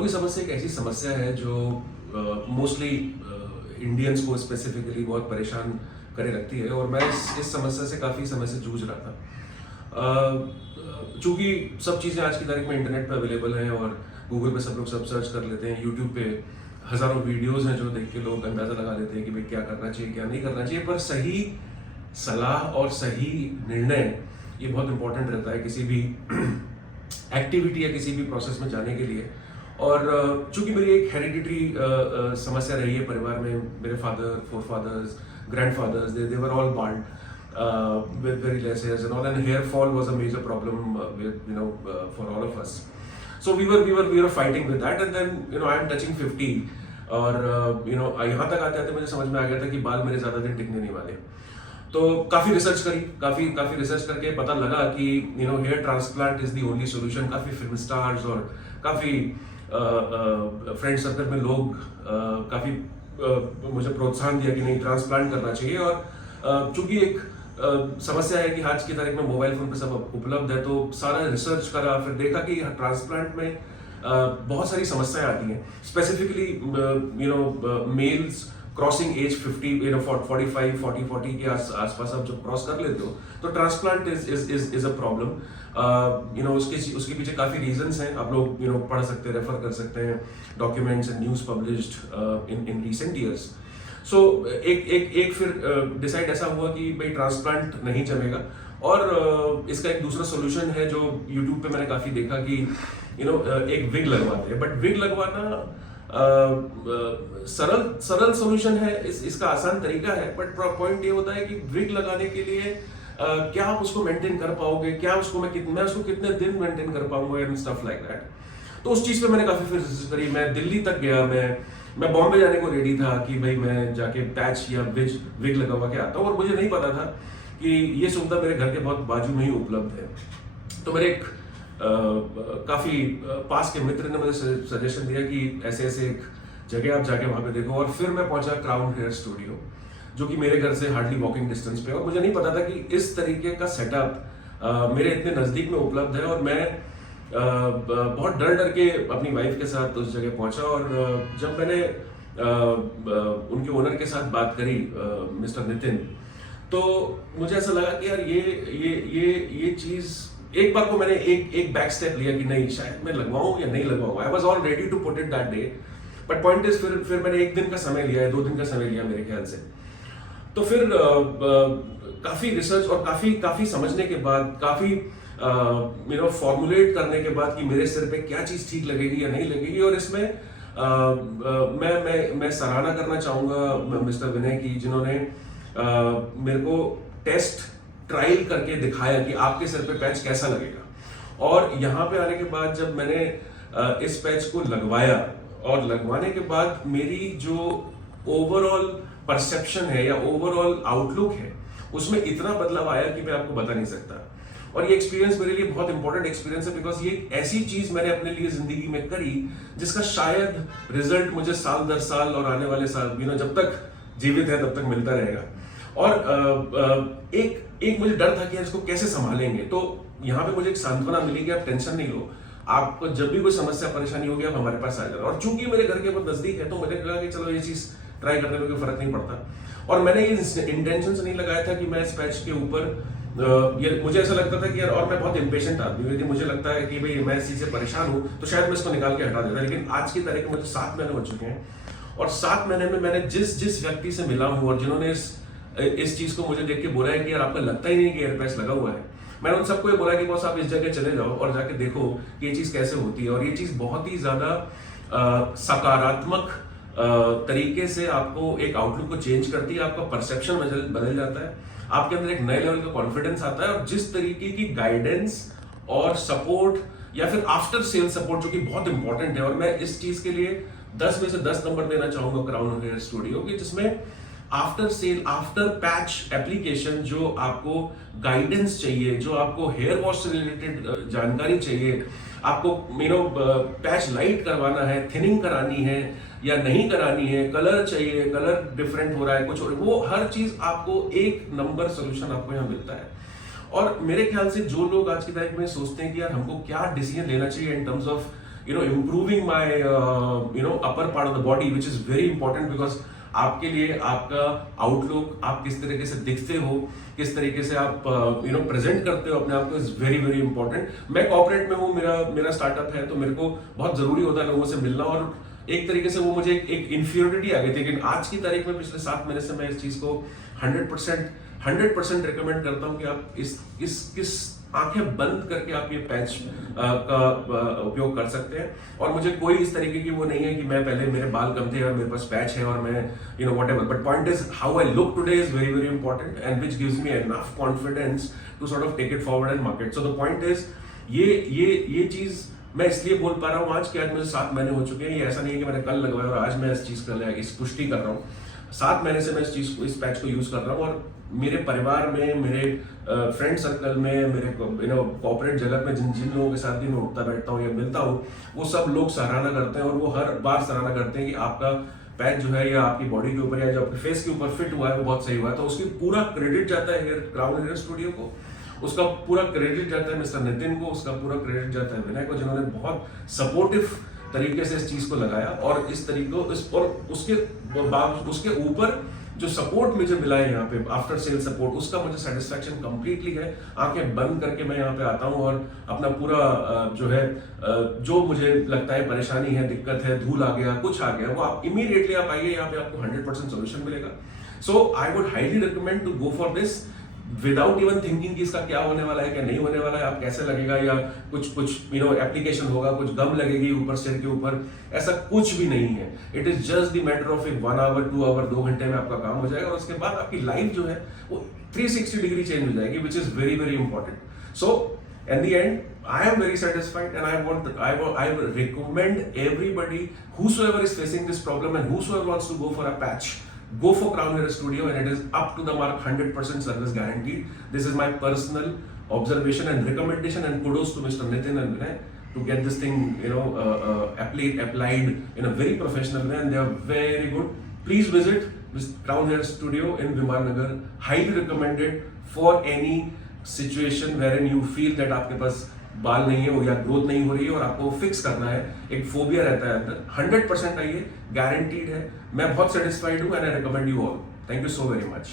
बालों की समस्या एक ऐसी समस्या है जो मोस्टली इंडियंस को स्पेसिफिकली बहुत परेशान करे रखती है और मैं इस समस्या से काफ़ी समय से जूझ रहा था। चूँकि सब चीज़ें आज की तारीख में इंटरनेट पे अवेलेबल हैं और गूगल पे सब लोग सब सर्च कर लेते हैं, यूट्यूब पे हज़ारों वीडियोस हैं जो देख के लोग अंदाज़ा लगा लेते हैं कि भाई क्या करना चाहिए क्या नहीं करना चाहिए। पर सही सलाह और सही निर्णय ये बहुत इंपॉर्टेंट रहता है किसी भी एक्टिविटी या किसी भी प्रोसेस में जाने के लिए। और चूंकि मेरी एक हेरिडिटरी समस्या रही है परिवार में, मेरे father, forefathers, grandfathers, they were all bald with very less hairs and all, and hair fall was a major problem for all of us. So we were fighting with that, and then I am touching 50 और यहाँ तक आते आते मुझे समझ में आ गया था कि बाल मेरे ज़्यादा दिन टिकने नहीं वाले। तो काफ़ी रिसर्च करी, काफ़ी रिसर्च करके पता लगा कि hair transplant is the only solution. काफ़ी फिल्म स्टार्स और काफ़ी फ्रेंड सर्कल में लोग काफ़ी मुझे प्रोत्साहन दिया कि नहीं, ट्रांसप्लांट करना चाहिए। और चूंकि एक समस्या है कि आज की तारीख में मोबाइल फोन पे सब उपलब्ध है, तो सारा रिसर्च करा, फिर देखा कि ट्रांसप्लांट में बहुत सारी समस्याएं आती हैं। स्पेसिफिकली मेल्स क्रॉसिंग एज 50, 40 के आसपास आप जब क्रॉस कर लेते हो तो ट्रांसप्लांट इज अ प्रॉब्लम। उसके पीछे काफ़ी रीजंस हैं, आप लोग पढ़ सकते हैं, रेफर कर सकते हैं documents and news published in recent years. So एक फिर डिसाइड ऐसा हुआ कि भाई ट्रांसप्लांट नहीं जमेगा और इसका एक दूसरा सोल्यूशन है जो यूट्यूब पे मैंने काफ़ी देखा कि एक विग लगवाते हैं। बट विग लगवाना सरल सोल्यूशन है, इसका आसान तरीका है, बट पॉइंट ये होता है कि विग लगाने के लिए क्या आप उसको मेंटेन कर पाओगे, क्या मैं उसको कितने दिन मेंटेन कर पाऊंगा एंड स्टफ लाइक दैट। तो उस चीज़ पे मैंने काफ़ी फिर रिसर्च करी। मैं दिल्ली तक गया, मैं बॉम्बे जाने को रेडी था कि भाई मैं जाके पैच या विग लगवा के आता हूँ, और मुझे नहीं पता था कि ये सुविधा मेरे घर के बहुत बाजू में ही उपलब्ध है। तो मेरे एक काफ़ी पास के मित्र ने मुझे सजेशन दिया कि ऐसे एक जगह आप जाके वहाँ पे देखो। और फिर मैं पहुंचा क्राउन हेयर स्टूडियो, जो कि मेरे घर से हार्डली वॉकिंग डिस्टेंस पे, और मुझे नहीं पता था कि इस तरीके का सेटअप मेरे इतने नज़दीक में उपलब्ध है। और मैं बहुत डर के अपनी वाइफ के साथ उस जगह पहुंचा, और जब मैंने उनके ओनर के साथ बात करी, मिस्टर नितिन, तो मुझे ऐसा लगा कि यार ये चीज़ एक बार को मैंने एक बैक स्टेप लिया कि नहीं, शायद मैं लगवाऊं या नहीं लगवाऊं। I was all ready to put it that day, but point is फिर मैंने 1 दिन का समय लिया है, 2 दिन का समय लिया मेरे ख्याल से। तो फिर काफ़ी रिसर्च और काफ़ी समझने के बाद, काफ़ी फॉर्मुलेट करने के बाद कि मेरे सिर पे क्या चीज़ ठीक लगेगी या नहीं लगेगी। और इसमें मैं सराहना करना चाहूँगा मिस्टर विनय की, जिन्होंने मेरे को टेस्ट ट्रायल करके दिखाया कि आपके सिर पे पैच कैसा लगेगा। और यहाँ पे आने के बाद जब मैंने इस पैच को लगवाया, और लगवाने के बाद मेरी जो ओवरऑल परसेप्शन है या ओवरऑल आउटलुक है, उसमें इतना बदलाव आया कि मैं आपको बता नहीं सकता। और ये एक्सपीरियंस मेरे लिए बहुत इंपॉर्टेंट एक्सपीरियंस है, बिकॉज ये ऐसी चीज मैंने अपने लिए जिंदगी में करी जिसका शायद रिजल्ट मुझे साल दर साल और आने वाले साल जब तक जीवित है तब तक मिलता रहेगा। और एक मुझे डर था कि इसको कैसे संभालेंगे। तो यहाँ पे मुझे एक सांत्वना मिली कि आप टेंशन नहीं लो, आपको जब भी कोई समस्या परेशानी होगी आप हमारे पास आ जाओ। और चूंकि मेरे घर के बहुत नजदीक है, तो मुझे लगा कि चलो ये चीज ट्राई करने में कोई फर्क नहीं पड़ता। और मैंने ये इंटेंशन से नहीं लगाया था कि मैं इस पैच के ऊपर, मुझे ऐसा लगता था कि यार, और मैं बहुत इम्पेशेंट आदमी हूँ, यदि मुझे लगता है कि भाई मैं इस चीज से परेशान हूँ तो शायद मैं इसको निकाल के हटा देता। लेकिन आज की तारीख में मुझे 7 महीने हो चुके हैं, और 7 महीने में मैंने जिस व्यक्ति से मिला हूँ और जिन्होंने इस चीज को मुझे देख के बोला है कि यार आपको लगता ही नहीं कि एयर पैच लगा हुआ है, मैंने उन सबको ये बोला कि बॉस आप इस जगह चले जाओ और जाके देखो कि ये चीज कैसे होती है। और ये चीज बहुत ही ज्यादा सकारात्मक तरीके से आपको एक आउटलुक को चेंज करती है, आपका परसेप्शन बदल जाता है, आपके अंदर एक नए लेवल का कॉन्फिडेंस आता है। और जिस तरीके की गाइडेंस और सपोर्ट या फिर आफ्टर सेल सपोर्ट, जो कि बहुत इंपॉर्टेंट है, और मैं इस चीज के लिए 10 में से 10 नंबर देना चाहूंगा क्राउन हेयर स्टूडियो की, जिसमें after sale, after patch application जो आपको गाइडेंस चाहिए, जो आपको हेयर वॉश से रिलेटेड जानकारी चाहिए, आपको पैच लाइट करवाना है, थिनिंग करानी है या नहीं करानी है, कलर चाहिए, कलर डिफरेंट हो रहा है कुछ, और वो हर चीज आपको एक नंबर सोल्यूशन आपको यहाँ मिलता है। और मेरे ख्याल से जो लोग आज की तारीख में सोचते हैं कि यार हमको क्या डिसीजन लेना चाहिए in terms of improving my upper part of the body, which is very important because आपके लिए आपका आउटलुक, आप किस तरीके से दिखते हो, किस तरीके से आप प्रेजेंट करते हो अपने आप को, इज वेरी वेरी इंपॉर्टेंट। मैं कॉर्पोरेट में हूँ, मेरा स्टार्टअप है, तो मेरे को बहुत जरूरी होता है लोगों से मिलना, और एक तरीके से वो मुझे एक इन्फ्योरिटी आ गई थी। लेकिन आज की तारीख में पिछले 7 महीने से मैं इस चीज को 100% रिकमेंड करता हूँ कि आप इस आंखें बंद करके आप ये पैच का उपयोग कर सकते हैं। और मुझे कोई इस तरीके की वो नहीं है कि मैं पहले मेरे बाल कम थे और मेरे पास पैच है और मैं whatever, but point is how I look today is very very important and which gives me enough confidence to sort of take it forward and market. So the point is ये चीज मैं इसलिए बोल पा रहा हूँ आज कि आज मुझे 7 महीने हो चुके हैं। ये ऐसा नहीं है कि मैंने कल लगवाया और आज मैं इस चीज का इस पुष्टि कर रहा हूँ। 7 महीने से मैं इस पैच को यूज कर रहा हूँ, और मेरे परिवार में, मेरे फ्रेंड सर्कल में, मेरे कॉर्पोरेट जगत में जिन लोगों के साथ भी मैं उठता बैठता हूँ या मिलता हूँ, वो सब लोग सराहना करते हैं, और वो हर बार सराहना करते हैं कि आपका पैच जो है या आपकी बॉडी के ऊपर या जो आपके फेस के ऊपर फिट हुआ है वो बहुत सही हुआ है। तो उसकी पूरा क्रेडिट जाता है क्राउन हेयर स्टूडियो को, उसका पूरा क्रेडिट जाता है मिस्टर नितिन को, उसका पूरा क्रेडिट जाता है विनय को, जिन्होंने बहुत सपोर्टिव तरीके से इस चीज को लगाया। और इस तरीके और उसके ऊपर जो सपोर्ट मुझे मिला है यहाँ पे, आफ्टर सेल सपोर्ट, उसका मुझे सेटिस्फैक्शन कंप्लीटली है। आंखें बंद करके मैं यहाँ पे आता हूँ और अपना पूरा जो मुझे लगता है परेशानी है, दिक्कत है, धूल आ गया, कुछ आ गया, वो आप इमीडिएटली आप आइए, यहाँ पे आपको 100% सोल्यूशन मिलेगा। So I would highly recommend to go for this without even thinking कि इसका क्या होने वाला है, क्या नहीं होने वाला है, आप कैसे लगेगा, या कुछ एप्लीकेशन होगा, कुछ गम लगेगी ऊपर सिर के ऊपर, ऐसा कुछ भी नहीं है। It is just the matter of 1 hour 2 hour 2 घंटे में आपका काम हो जाएगा, और उसके बाद आपकी लाइफ जो है वो 360 डिग्री चेंज हो जाएगी, which is very very important. So in the end, I am very satisfied, and I recommend everybody, whosoever is facing this problem and whosoever wants to go for a patch, go for Crown Hair Studio, and it is up to the mark, 100% service guaranteed. This is my personal observation and recommendation, and kudos to Mr. Nitin and Vinay to get this thing applied in a very professional way, and they are very good. Please visit this Crown Hair Studio in Vimarnagar. Highly recommended for any situation where you feel that आपके पास बाल नहीं है या growth नहीं हो रही है और आपको फिक्स करना है, एक फोबिया रहता है अंदर, 100% आइए, गारंटीड है। मैं बहुत सेटिस्फाइड हूँ and I recommend you all. Thank you so very much.